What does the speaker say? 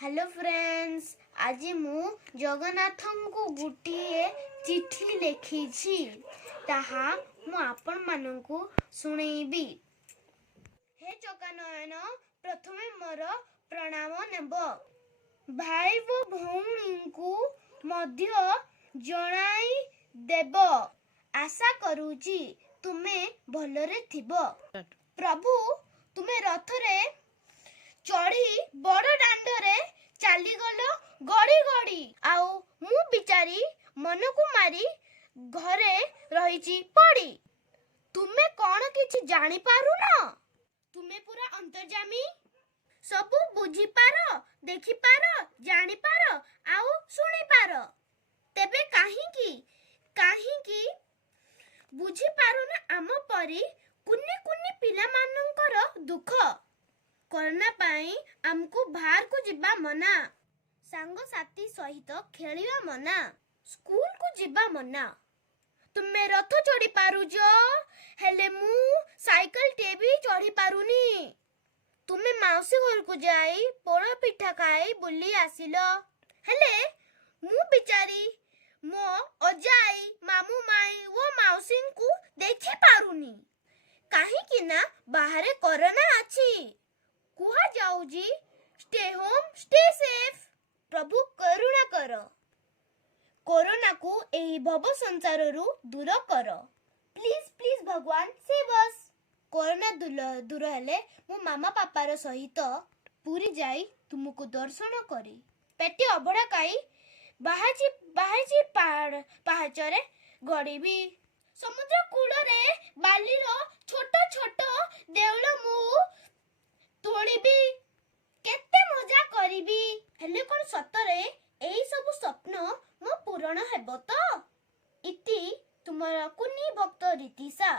Hello friends, आज मु जगन्नाथ को गोटे चिठी लिखी ताहा मु आपण मानकु सुनेबी। हे जगन्नाथ, प्रथमे मोर प्रणाम नेब। भाई वो भौणी को मध्य जणाई देब। आशा करूची तुमे भलरे थिबो। प्रभु, तुमे रथरे चढ़ी बड़ दांडरे चली गल गड़ी गड़ी आउ मु बिचारी मन को मारी घरे रही पड़ी। तुमे कौन किछि जानी पारु न? तुमे पूरा अंतर्जामी, सब बुझी पार, देखि पार, जानी पार आउ सुनी पार। तेबे काहींकी बुझी पारु न आम परी कुन्नी कुन्नी पिला मानकर दुख। कोरोना पाई आमको बाहर को जिबा मना, सांग साथी सहित खेलिया मना, स्कूल को जिबा मना। तुमे रथ चढ़ी पारुज, हेले मु साइकिल टे भी चढ़ी पारुनी। तुमे माउसी घर को जाई पोड़ पिठा खाई बुली आसिल, हेले मु बिचारी मो अजाई मामू माई वो माउसी को देखि पारुनी। काहे कि ना बाहरे कोरोना अछि। कुहा जाऊजी, स्टे होम स्टे सेफ। प्रभु करुणा कर, कोरोना को एही भव संसार रु दूर कर। प्लीज प्लीज भगवान सेव अस। कोरोना दूर हेले मो मामा पापार सहित पूरी जाई तुमको दर्शन करी। पेटी अबड़ा खाई बाहाजी पाहाचरे गड़ीबी। समुद्र कूलरे बालीर छोट छोट देउल मु तोड़ीबी। केते मजा करीबी। हेले कोन सतरे एही सब स्वप्न मो पूरण हेबो तो? इति तुमरा कुनी भक्त रीतिशा।